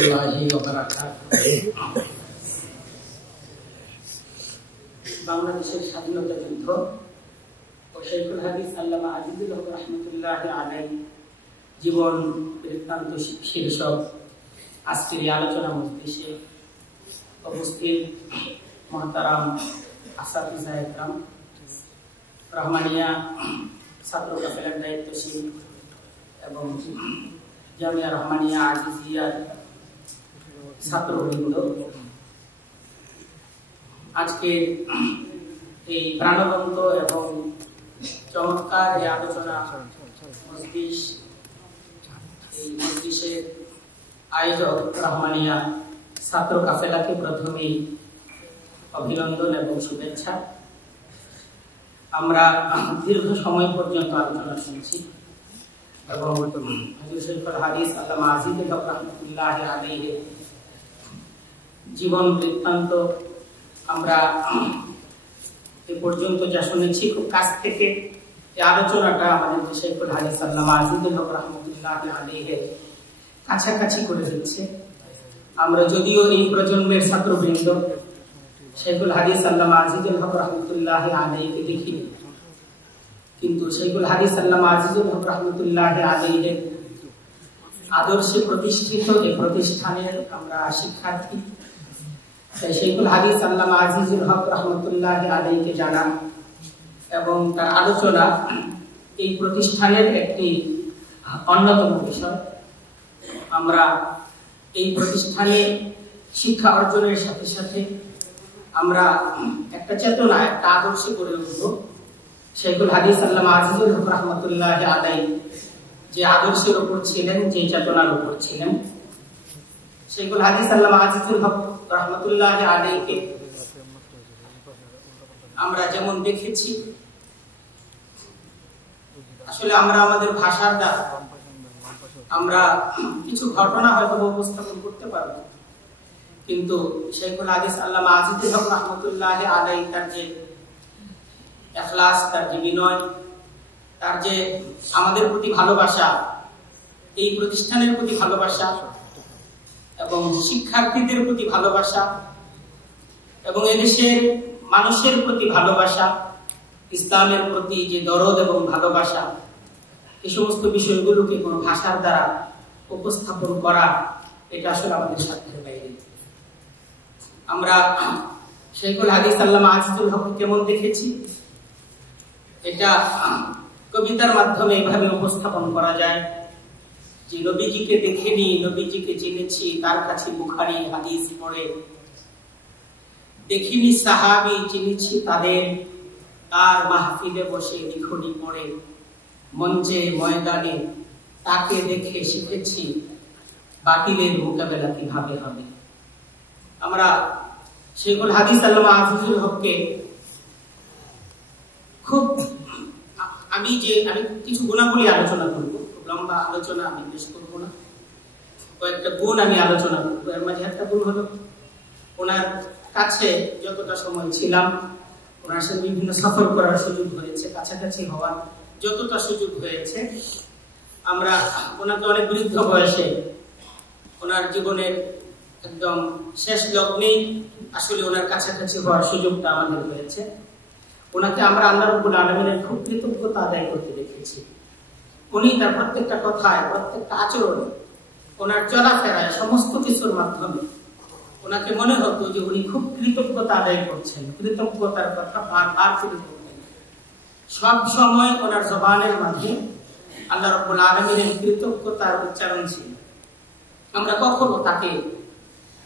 রহমতুল্লাহি ওয়া বারাকাতুহু। বাংলাদেশের স্বাধীনতা যুদ্ধ ও শাইখুল হাদিস আল্লামা আজিজুল হক রহমতুল্লাহি আলাইহি জীবন বৃত্তান্ত শীর্ষক আজকের আলোচনা মজলিসে উপস্থিত মুহতারাম আসাতিজা ইকরাম, রহমানিয়া ছাত্র কাফেলার দায়িত্বশীল এবং জামিয়া রহমানিয়া আজিজিয়ার ছাত্রবৃন্দ, আজকে এই প্রাণবন্ত এবং চমৎকার এই আলোচনা মজলিস, এই মজলিসের আয়োজক রহমানিয়া ছাত্র কাফেলাকে প্রথমেই অভিনন্দন এবং শুভেচ্ছা। আমরা দীর্ঘ সময় পর্যন্ত আলোচনা শুনছি এবং হুজুর শাইখুল হাদিস আল্লামা আজিজুল হক রহমতুল্লাহি আলাইহি জীবন বৃত্তান্ত আমরা এ পর্যন্ত যা শুনেছি খুব কাছ থেকে এই আলোচনাটা আমাদের যে শাইখুল হাদিস আল্লামা আজিজুল হক রহমতুল্লাহি আলাইহি কাছাকাছি করে দিচ্ছে। আমরা যদিও এই প্রজন্মের ছাত্রবৃন্দ শাইখুল হাদিস আল্লামা আজিজুল হক রহমতুল্লাহি আলাইহিকে দেখিনি, কিন্তু শাইখুল হাদিস আল্লামা আজিজুল হক রহমতুল্লাহি আলাইহির আদর্শে প্রতিষ্ঠিত এই প্রতিষ্ঠানের আমরা শিক্ষার্থী। তাই শাইখুল হাদিস আল্লামা আজিজুল হক রহমতুল্লাহি আলাইহিকে জানা এবং তার আলোচনা এই প্রতিষ্ঠানের একটি অন্যতম বিষয়। আমরা এই প্রতিষ্ঠানে শিক্ষা অর্জনের সাথে সাথে আমরা একটা চেতনা, একটা আদর্শে গড়ে উঠব। শাইখুল হাদিস আল্লামা আজিজুল হক রহমতুল্লাহি আলাইহি যে আদর্শের উপর ছিলেন, যে চেতনার উপর ছিলেন, শাইখুল হাদিস আল্লামা আজিজুল হক রহমতুল্লাহি আলাইহিকে আমরা যেমন দেখেছি, আসলে আমরা আমাদের ভাষার দ্বারা আমরা কিছু ঘটনা হয়তো উপস্থাপন করতে পারবো, কিন্তু শাইখুল হাদিস আল্লামা আজিজুল হক রহমতুল্লাহি আলাইহি তার যে ইখলাস, তার যে বিনয়, তার যে আমাদের প্রতি ভালোবাসা, এই প্রতিষ্ঠানের প্রতি ভালোবাসা এবং শিক্ষার্থীদের প্রতি ভালোবাসা এবং এদেশের মানুষের প্রতি ভালোবাসা, ইসলামের প্রতি যে দরদ এবং ভালোবাসা, এই সমস্ত বিষয়গুলোকে কোনো ভাষার দ্বারা উপস্থাপন করা এটা আসলে আমাদের সাধ্যের বাইরে। আমরা শাইখুল হাদিস আল্লামা আজিজুল হক কেমন দেখেছি, এটা কবিতার মাধ্যমে এইভাবে উপস্থাপন করা যায় যে নবীজিকে দেখেনি, নবীজিকে চিনেছি তার কাছে বুখারী হাদিস পড়ে, দেখিনি সাহাবী চিনেছি তাদের, তার মাহফিলে বসে লিখনি পড়ে, মঞ্চে ময়দানে তাকে দেখে শিখেছি বাতিলের মোকাবেলা কিভাবে হবে। আমরা শাইখুল হাদিস আল্লামা আজিজুল হককে খুব আমি কিছু গুণাবলী আলোচনা করবো, খুব লম্বা আলোচনা আমি পেশ করবো না, কয়েকটা গুণ আমি আলোচনা করবো। এর মাঝে একটা গুণ হলো ওনার কাছে যতটা সময় ছিলাম, ওনার সাথে বিভিন্ন সফর করার সুযোগ হয়েছে, কাছাকাছি হওয়ার যতটা সুযোগ হয়েছে, আমরা ওনাকে অনেক বৃদ্ধ বয়সে ওনার জীবনের একদম শেষ লগ্নেই আসলে ওনার কাছাকাছি হওয়ার সুযোগটা আমাদের হয়েছে। ওনাকে আমরা আল্লাহ রাব্বুল আলামিনের খুব কৃতজ্ঞতা আদায় করতে দেখেছি। উনি তার প্রত্যেকটা কথায়, প্রত্যেকটা আচরণে, ওনার চলাফেরায়, সমস্ত কিছুর মাধ্যমে ওনাকে মনে হতো যে উনি খুব কৃতজ্ঞতা আদায় করছেন, কৃতজ্ঞতার কথা বারবার ফিরে করতেন। সব সময় ওনার জবানের মাঝে আল্লাহ রাব্বুল আলামিনের কৃতজ্ঞতার উচ্চারণ ছিল। আমরা কখনো তাকে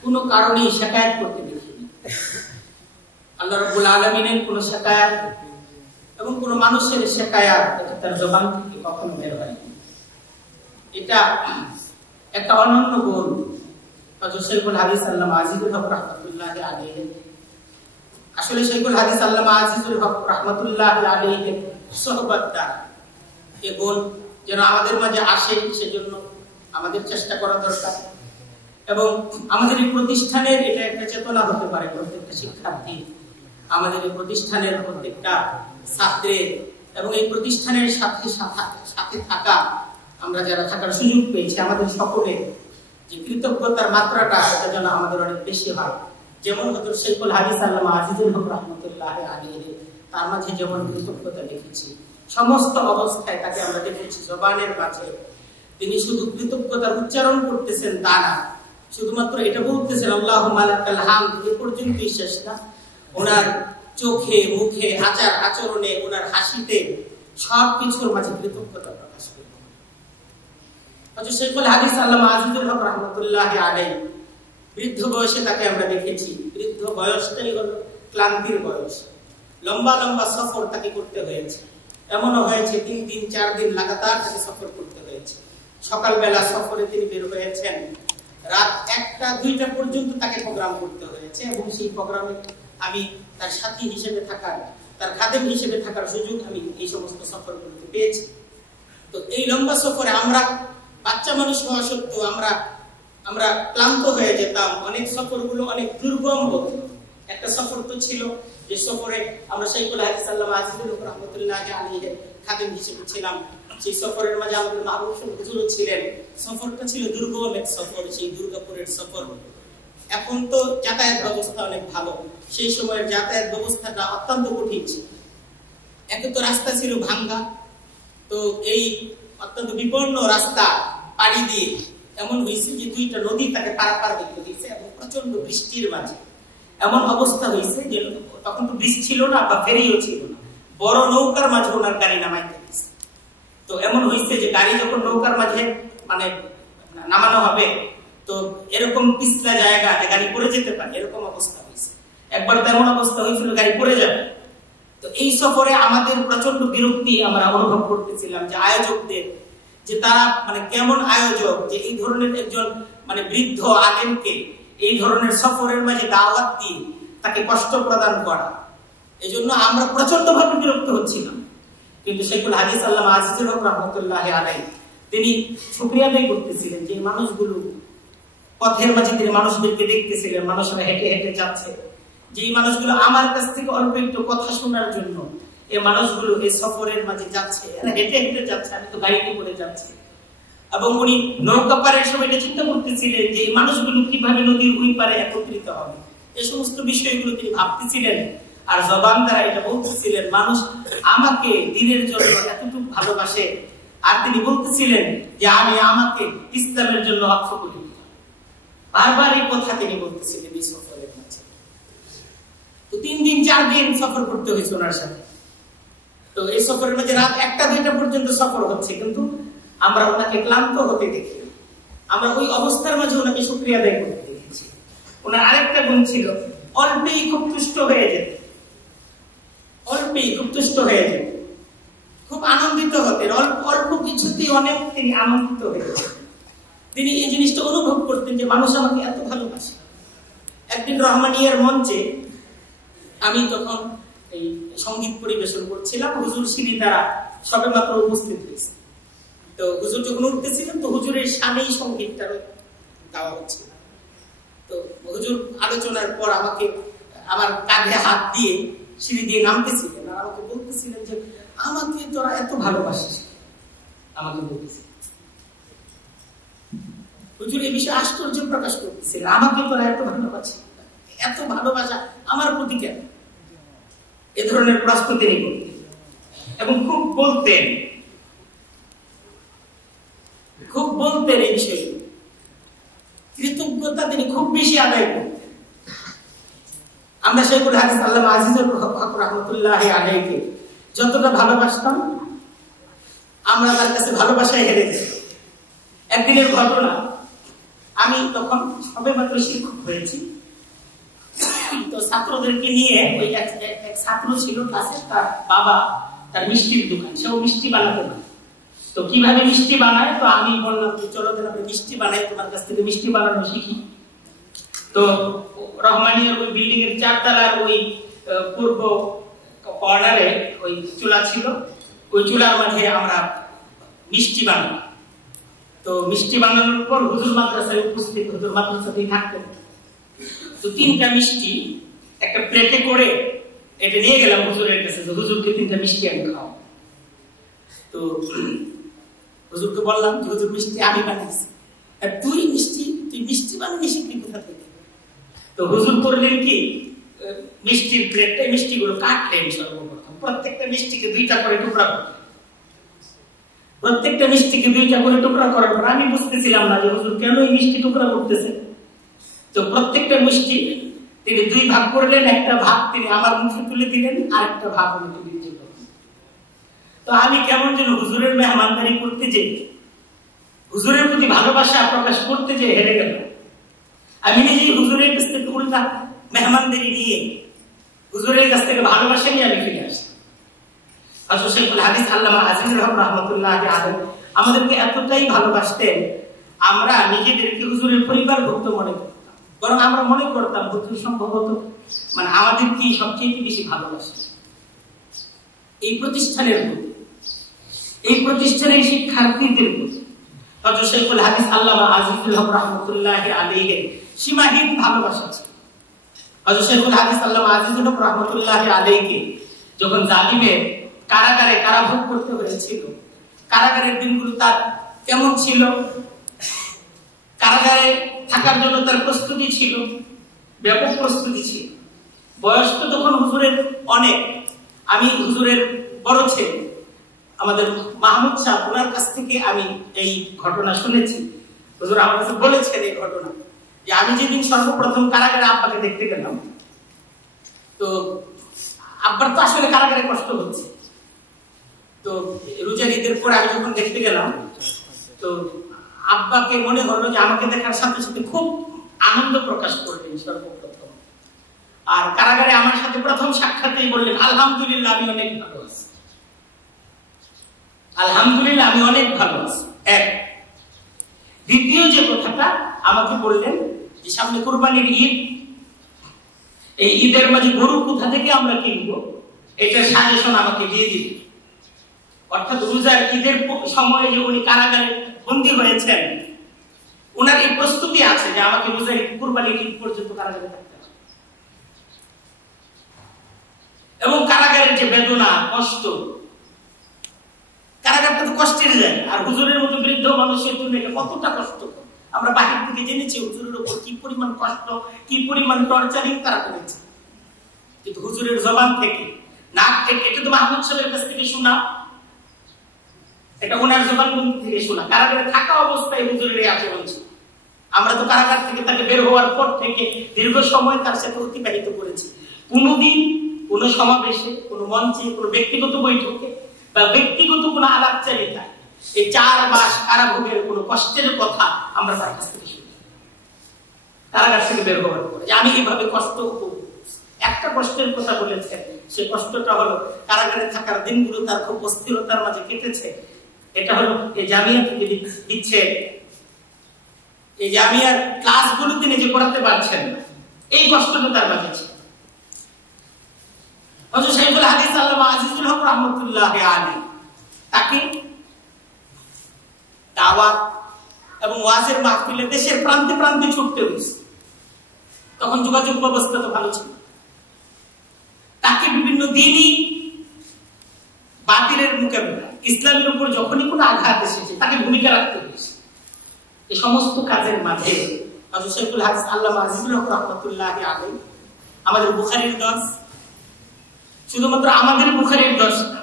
কোনো কারণেই শিকায়ত করতে দেখিনি। আল্লাহ রাব্বুল আলামিনের কোনো শিকায়াত এবং কোনো মানুষের শিকায়াত এটা তার জবান থেকে কখনো বের হয়নি। এটা একটা অনন্য গুণ হযরত শাইখুল হাদিস আল্লামা আজিজুল হক রহমতুল্লাহি আলাইহি। আসলে শাইখুল হাদিস আল্লামা আজিজুল হক রহমতুল্লাহি আলাইহি সুহবতটা এই গুণ যেন আমাদের মাঝে আসে, সেজন্য আমাদের চেষ্টা করা দরকার। এবং আমাদের এই প্রতিষ্ঠানের এটা একটা চেতনা হতে পারে, প্রত্যেকটা শিক্ষার্থী, আমাদের এই প্রতিষ্ঠানের প্রত্যেকটা ছাত্রের এবং এই প্রতিষ্ঠানের সাথে থাকা আমরা যারা থাকার সুযোগ পেয়েছি, আমাদের সকলে যে কৃতজ্ঞতার মাত্রাটা এটা যেন আমাদের অনেক বেশি হয়। যেমন হযরত শেখুল হাদিস আল্লামা আজিজুল হক রাহমাতুল্লাহি আলাইহি তার মাঝে যেমন কৃতজ্ঞতা দেখেছি, সমস্ত অবস্থায় তাকে আমরা দেখেছি জবানের মাঝে তিনি শুধু কৃতজ্ঞতার উচ্চারণ করতেছেন তা না, শুধুমাত্র এটা বলতেছেন আল্লাহুম্মা লাকাল হামদ এ পর্যন্তই শেষ না, ওনার চোখে মুখে আচার আচরণে ওনার হাসিতে সবকিছুর মাঝে কৃতজ্ঞতা প্রকাশ করতেন। হযরত শেখুল হাদিস আল্লামা আজিজুল হক রাহমাতুল্লাহি আলাইহি বৃদ্ধ বয়সে তাকে আমরা দেখেছি। বৃদ্ধ বয়সটাই হলো ক্লান্তির বয়স, লম্বা লম্বা সফর তাকে করতে হয়েছে। এমনও হয়েছে 3 দিন 4 দিন লাগাতার তাকে সফর করতে হয়েছে। সকালবেলা সফরে তিনি বের হয়েছেন, রাত 1টা 2টা পর্যন্ত তাকে প্রোগ্রাম করতে হয়েছে এবং সেই প্রোগ্রামে আমি তার সাথী হিসেবে থাকার, তার খাদেম হিসেবে থাকার সুযোগ আমি এই সমস্ত সফরগুলোতে পেয়েছি। তো এই লম্বা সফরে আমরা বাচ্চা মানুষ হওয়া সত্ত্বেও আমরা ক্লান্ত হয়ে যেতাম। অনেক সফরগুলো অনেক দুর্গম হতো। একটা সফর তো ছিল যে সফরে আমরা শেখুল হাদিস আল্লামা আজিজুল হক রাহমাতুল্লাহি আলাইহি খাদেম হিসেবে ছিলাম। সেই সফরের মাঝে আমাদের মাহবুব হুজুরও ছিলেন। সফরটা ছিল দুর্গম এক সফর, সেই দুর্গাপুরের সফর। এখন তো যাতায়াত ব্যবস্থা অনেক ভালো, সেই সময়ের যাতায়াত ব্যবস্থাটা অত্যন্ত কঠিন ছিল। একে তো রাস্তা ছিল ভাঙ্গা, তো এই অত্যন্ত বিপন্ন রাস্তা পাড়ি দিয়ে এমন হয়েছে যে 2টা নদী তাকে পারাপার দিতে হয়েছে এবং প্রচন্ড বৃষ্টির মাঝে এমন অবস্থা হয়েছে যে তখন তো ব্রিজ ছিল না বা ফেরিও ছিল না, বড় নৌকার মাঝে ওনার গাড়ি নামাইতে হয়েছে। তো এমন হয়েছে যে গাড়ি যখন নৌকার মাঝে মানে নামানো হবে তো এরকম পিছলা জায়গা গাড়ি পড়ে যেতে পারে, এরকম অবস্থা হয়েছে। একবার তেমন অবস্থা হয়েছিল গাড়ি পড়ে যাবে। তো এই সফরে আমাদের প্রচন্ড বিরক্তি আমরা অনুভব করতেছিলাম যে আয়োজকদের, যে তারা মানে কেমন আয়োজক যে এই ধরনের একজন মানে বৃদ্ধ আলেমকে এই ধরনের সফরের মাঝে দাওয়াত দিয়ে তাকে কষ্ট প্রদান করা। এজন্য আমরা প্রচন্ড ভাবে বিরক্ত হচ্ছিলাম। কিন্তু শেখুল হাদিস আল্লামা আজিজুল হক রাহমাতুল্লাহি আলাইহি তিনি শুকরিয়া আদায় করতেছিলেন যে মানুষগুলো পথের মাঝে তিনি মানুষদেরকে দেখতেছিলেন, মানুষরা হেঁটে হেঁটে যাচ্ছে, যে মানুষগুলো আমার কাছ থেকে অল্প একটু কথা শোনার জন্য এই মানুষগুলো এই সফরের মাঝে যাচ্ছে, হেঁটে হেঁটে যাচ্ছে, আমি তো গাড়িতে করে যাচ্ছি। এবং উনি নৌকা পারের সময় এটা চিন্তা করতেছিলেন যে এই মানুষগুলো কিভাবে নদীর ওই পারে একত্রিত হবে, এই সমস্ত বিষয়গুলো তিনি ভাবতেছিলেন। আর জবান দ্বারা এটা বলতেছিলেন মানুষ আমাকে দিনের জন্য এতটুকু ভালোবাসে, আর তিনি বলতেছিলেন যে আমি আমাকে ইসলামের জন্য রক্ষ করি। বারবার এই কথা তিনি বলতেছিলেন এই সফরের মাঝে। তো 3 দিন 4 দিন সফর করতে হয়েছে ওনার সাথে। তো এই সফরের মাঝে রাত 1টা 2টা পর্যন্ত সফর হচ্ছে, কিন্তু আমরা ওনাকে ক্লান্ত হতে দেখি, আমরা ওই অবস্থার মাঝে ওনাকে শুকরিয়া আদায় করতে দেখেছি। ওনার আরেকটা গুণ ছিল অল্পেই খুব তুষ্ট হয়ে যেত, অল্পেই খুব তুষ্ট হয়ে যেত, খুব আনন্দিত হতেন, অল্প কিছুতেই অনেক তিনি আনন্দিত হয়ে যেতেন। তিনি এই জিনিসটা অনুভব করতেন যে মানুষ আমাকে এত ভালোবাসে। একদিন রহমানিয়ার মঞ্চে আমি তখন এই সঙ্গীত পরিবেশন করছিলাম, হুজুর সিঁড়ি দ্বারা সবে মাত্র উপস্থিত হয়েছে। তো হুজুর যখন উঠতেছিলেন তো হুজুরের সামনেই সঙ্গীতটা গাওয়া হচ্ছিল। তো হুজুর আলোচনার পর আমাকে আমার কাঁধে হাত দিয়ে সিঁড়ি দিয়ে নামতেছিলেন আর আমাকে বলতেছিলেন যে আমাকে তোরা এত ভালোবাসিস, আমাকে বলতেছিলেন। হুজুর এই বিষয়ে আশ্চর্য প্রকাশ করতেছিলেন, আমাকে তোরা এত ভালোবাসিস, এত ভালোবাসা আমার প্রতি কেন? এ ধরনের প্রশ্ন তিনি করতেন এবং খুব বলতেন এই বিষয়ে কৃতজ্ঞতা তিনি খুব বেশি আদায় করতেন। আমরা শেখুল হাদিস আল্লামা আজিজুল হক রাহমাতুল্লাহি আলাইহি যতটা ভালোবাসতাম আমরা তার কাছে ভালোবাসায় হেরে যেতাম। একদিনের ঘটনা, আমি তখন সবে মাত্র শিক্ষক হয়েছি। তো ছাত্রদেরকে নিয়ে ওই এক ছাত্র ছিল ক্লাসে, তার বাবা তার মিষ্টির দোকান, সেও মিষ্টি বানাতে পারে। তো কিভাবে মিষ্টি বানায়, তো আমি বললাম যে চলো আমরা মিষ্টি বানাই, তোমার কাছ থেকে মিষ্টি বানানো শিখি। তো রহমানিয়ার ওই বিল্ডিং এর 4 তলার ওই পূর্ব কর্নারে ওই চুলা ছিল, ওই চুলার মাঝে আমরা মিষ্টি বানাই। তো মিষ্টি বানানোর পর হুজুর মাদ্রাসায় উপস্থিত, হুজুর মাদ্রাসাতেই থাকতেন। তো 3টা মিষ্টি একটা প্লেটে করে এটা নিয়ে গেলাম হুজুরের কাছে, হুজুরকে 3টা মিষ্টি আমি খাও। তো হুজুরকে বললাম যে হুজুর মিষ্টি আমি বানিয়েছি, আর তুই মিষ্টি তুই মিষ্টি বানিয়ে শিখবি কোথা থেকে? তো হুজুর করলেন কি, মিষ্টির প্লেটটা মিষ্টিগুলো কাটলেন সর্বপ্রথম, প্রত্যেকটা মিষ্টিকে 2টা করে টুকরা করলেন। প্রত্যেকটা মিষ্টিকে 2টা করে টুকরা করার পর আমি বুঝতেছিলাম না যে হুজুর কেন এই মিষ্টি টুকরা করতেছে। তো প্রত্যেকটা মিষ্টি তিনি 2 ভাগ করলেন, একটা ভাগ তিনি আমার মুখে তুলে দিলেন, আর একটা ভাগ আমি তুলে দিলেন। তো আমি কেমন যেন হুজুরের মেহমানদারি করতে যে, হুজুরের প্রতি ভালোবাসা প্রকাশ করতে যে হেরে গেল। আমি নিজেই হুজুরের কাছ থেকে উল্টা মেহমানদারি নিয়ে হুজুরের কাছ থেকে ভালোবাসা নিয়ে আমি ফিরে আসি। হযরত শেখুল হাদিস আল্লামা আজিজুল হক রাহমাতুল্লাহি আলাইহি আমাদেরকে এতটাই ভালোবাসতেন, আমরা নিজেদেরকে হুজুরের পরিবারভুক্ত মনে করতাম, বরং আমরা মনে করতাম হুজুর সম্ভবত মানে আমাদেরকে সবচেয়ে বেশি ভালোবাসে। এই প্রতিষ্ঠানের প্রতি, এই প্রতিষ্ঠানের শিক্ষার্থীদের প্রতি হযরত শেখুল হাদিস আল্লামা আজিজুল হক রাহমাতুল্লাহি আলাইহি সীমাহীন ভালোবাসা ছিল। হযরত শেখুল হাদিস আল্লামা আজিজুল হক রাহমাতুল্লাহি আলাইহি যখন জালিমের কারাগারে কারাভোগ করতে হয়েছিল, কারাগারের দিনগুলো তার কেমন ছিল, কারাগারে থাকার জন্য তার প্রস্তুতি ছিল, ব্যাপক প্রস্তুতি ছিল। বয়স তো তখন হুজুরের অনেক, আমি হুজুরের বড় ছেলে, আমাদের মাহমুদ সাহেব ওনার কাছ থেকে আমি এই ঘটনা শুনেছি। হুজুর আমার কাছে বলেছেন এই ঘটনা যে আমি যেদিন সর্বপ্রথম কারাগারে আব্বাকে দেখতে গেলাম, তো আব্বার তো আসলে কারাগারে কষ্ট হচ্ছে, তো রোজার ঈদের পরে আমি যখন দেখতে গেলাম, তো আব্বাকে মনে হলো যে আমাকে দেখার সাথে সাথে খুব আনন্দ প্রকাশ করলেন সর্বপ্রথম। আর কারাগারে আমার সাথে প্রথম সাক্ষাতেই বললেন, আলহামদুলিল্লাহ আমি অনেক ভালো আছি, আলহামদুলিল্লাহ আমি অনেক ভালো আছি। এক। দ্বিতীয় যে কথাটা আমাকে বললেন যে সামনে কুরবানির ঈদ, এই ঈদের মাঝে গরু কোথা থেকে আমরা কিনবো এটা সাজেশন আমাকে দিয়ে দিল। অর্থাৎ রোজার ঈদের সময়ে যে উনি কারাগারে বন্দী হয়েছেন, ওনার এই প্রস্তুতি আছে যে আমাকে রোজার কুরবানির ঈদ পর্যন্ত কারাগারে থাকতে হবে। এবং কারাগারের যে বেদনা কষ্ট, কারাগারটা তো কষ্টের যায়, আর হুজুরের মতো বৃদ্ধ মানুষের জন্য এটা কতটা কষ্ট আমরা বাহির থেকে জেনেছি। হুজুরের উপর কি পরিমাণ কষ্ট, কি পরিমাণ টর্চারিং তারা করেছে, কিন্তু হুজুরের জবান থেকে, নাক থেকে, এটা তো মাহমুদ সাহেবের কাছ থেকে শোনা, এটা ওনার জবান থেকে শোনা। কারাগারে থাকা অবস্থায় হুজুরের এই আচরণ ছিল। আমরা তো কারাগার থেকে তাকে বের হওয়ার পর থেকে দীর্ঘ সময় তার সাথে অতিবাহিত করেছি। কোনোদিন কোনো সমাবেশে, কোনো মঞ্চে, কোনো ব্যক্তিগত বৈঠকে বা ব্যক্তিগত কোনো আলাপচারিতায় এই 4 মাস কারাভোগের কোনো কষ্টের কথা আমরা তার কাছ থেকে শুনি। কারাগার থেকে বের হওয়ার পরে আমি এইভাবে কষ্ট একটা কষ্টের কথা বলেছেন, সে কষ্টটা হলো কারাগারে থাকার দিনগুলো তার খুব অস্থিরতার মাঝে কেটেছে। এটা হলো এই জামিয়া থেকে দিচ্ছে, এই জামিয়ার ক্লাসগুলো তিনি যে করাতে পারছেন না, এই কষ্টটা তার মাঝে ছিল। হযরত শেখুল হাদিস আল্লামা আজিজুল হক রাহমাতুল্লাহি আলাইহি তাকে দাওয়াত এবং ওয়াজের মাহফিলে দেশের প্রান্তে প্রান্তে ছুটতে হয়েছে। তখন যোগাযোগ ব্যবস্থা তো ভালো ছিল। তাকে বিভিন্ন দিনই বাতিলের মোকাবিলা, ইসলামের উপর যখনই কোনো আঘাত এসেছে তাকে ভূমিকা রাখতে হয়েছে। এই সমস্ত কাজের মাঝে হযরত শেখুল হাদিস আল্লামা আজিজুল হক রাহমাতুল্লাহি আলাইহি আমাদের বুখারীর দর্স, শুধুমাত্র আমাদের বুখারীর দর্স না,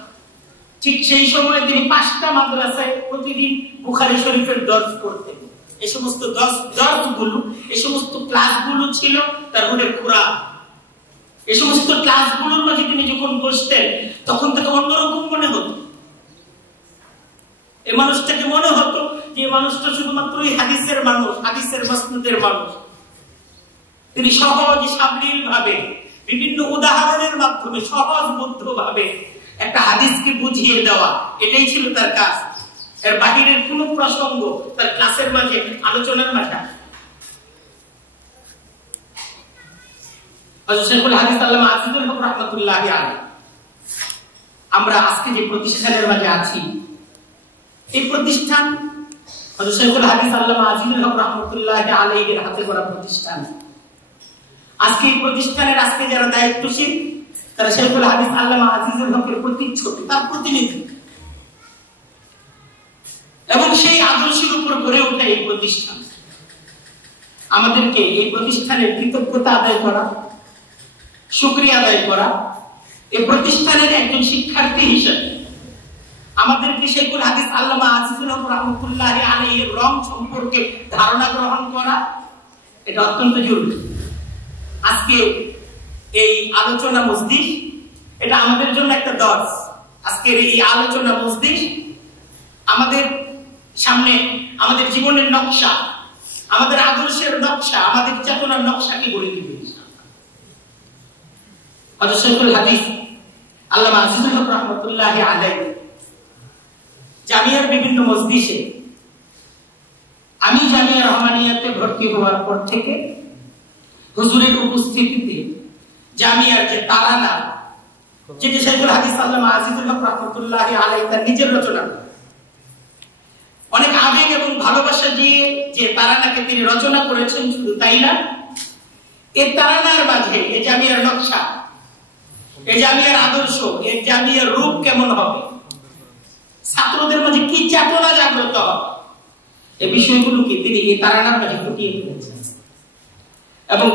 ঠিক সেই সময় তিনি 5টা মাদ্রাসায় প্রতিদিন বুখারী শরীফের দর্স করতেন। এই সমস্ত দর্সগুলো, এই সমস্ত ক্লাসগুলো ছিল তার রুহের খোরাক। এই সমস্ত ক্লাসগুলোর মাঝে তিনি যখন বসতেন তখন তাকে অন্যরকম মনে হতো। এই মানুষটাকে মনে হতো যে মানুষটা শুধুমাত্রই হাদিসের মানুষ, হাদিসের মাসনুদের মানুষ। তিনি সহজ সাবলীল ভাবে বিভিন্ন উদাহরণের মাধ্যমে সহজ বুদ্ধ ভাবে একটা হাদিসকে বুঝিয়ে দেওয়া, এটাই ছিল তার কাজ। এর বাহিরের কোনো প্রসঙ্গ তার ক্লাসের মাঝে, আলোচনার মাঝে হযরত শেখুল হাদিস আল্লামা আজিজুল হক রাহমাতুল্লাহি আলাইহি আমরা আজকে যে প্রতিষ্ঠানের মাঝে আছি, এই প্রতিষ্ঠান হযরত শেখুল হাদিস আল্লামা আজিজুল হক রাহমাতুল্লাহি আলাইহির হাতে গড়া প্রতিষ্ঠান। আজকে এই প্রতিষ্ঠানের আজকে যারা দায়িত্বশীল তারা শেখুল হাদিস আল্লামা আজিজুল হকের প্রতিচ্ছবি, তার প্রতিনিধি, এবং সেই আদর্শের উপর গড়ে ওঠে এই প্রতিষ্ঠান। আমাদেরকে এই প্রতিষ্ঠানের কৃতজ্ঞতা আদায় করা, শুকরিয়া আদায় করা, এই প্রতিষ্ঠানের একজন শিক্ষার্থী হিসেবে আমাদেরকে শেখুল হাদিস আল্লামা আজিজুল হক রাহমাতুল্লাহি আলাইহির রং সম্পর্কে ধারণা গ্রহণ করা, এটা অত্যন্ত জরুরি। আজকে এই আলোচনা মজলিস এটা আমাদের জন্য একটা দর্শ। আজকের এই আলোচনা মজলিস আমাদের সামনে আমাদের জীবনের নকশা, আমাদের আদর্শের নকশা, আমাদের চেতনার নকশাকে গড়ে দিবে। হযরত শেখুল হাদিস আল্লামা আজিজুল হক রাহমাতুল্লাহি আলাইহি জামিয়ার বিভিন্ন মজলিসে, আমি জামিয়া রহমানিয়াতে ভর্তি হওয়ার পর থেকে হুজুরের উপস্থিতিতে জামিয়ার যে তারানা, যেটি শেখুল হাদিস আল্লামা আজিজুল হক রাহমাতুল্লাহি আলাইহি তার নিজের রচনা, অনেক আবেগ এবং ভালোবাসা দিয়ে যে তারানাকে তিনি রচনা করেছেন, শুধু তাই না, এই তারানার মাঝে এই জামিয়ার নকশা, এই জামিয়ার আদর্শ, এই জামিয়ার রূপ কেমন হবে, ছাত্রদের মাঝে কি চেতনা জাগ্রত হবে, এই বিষয়গুলোকে তিনি এই তারানার মাঝে ফুটিয়ে তুলেছেন। এবং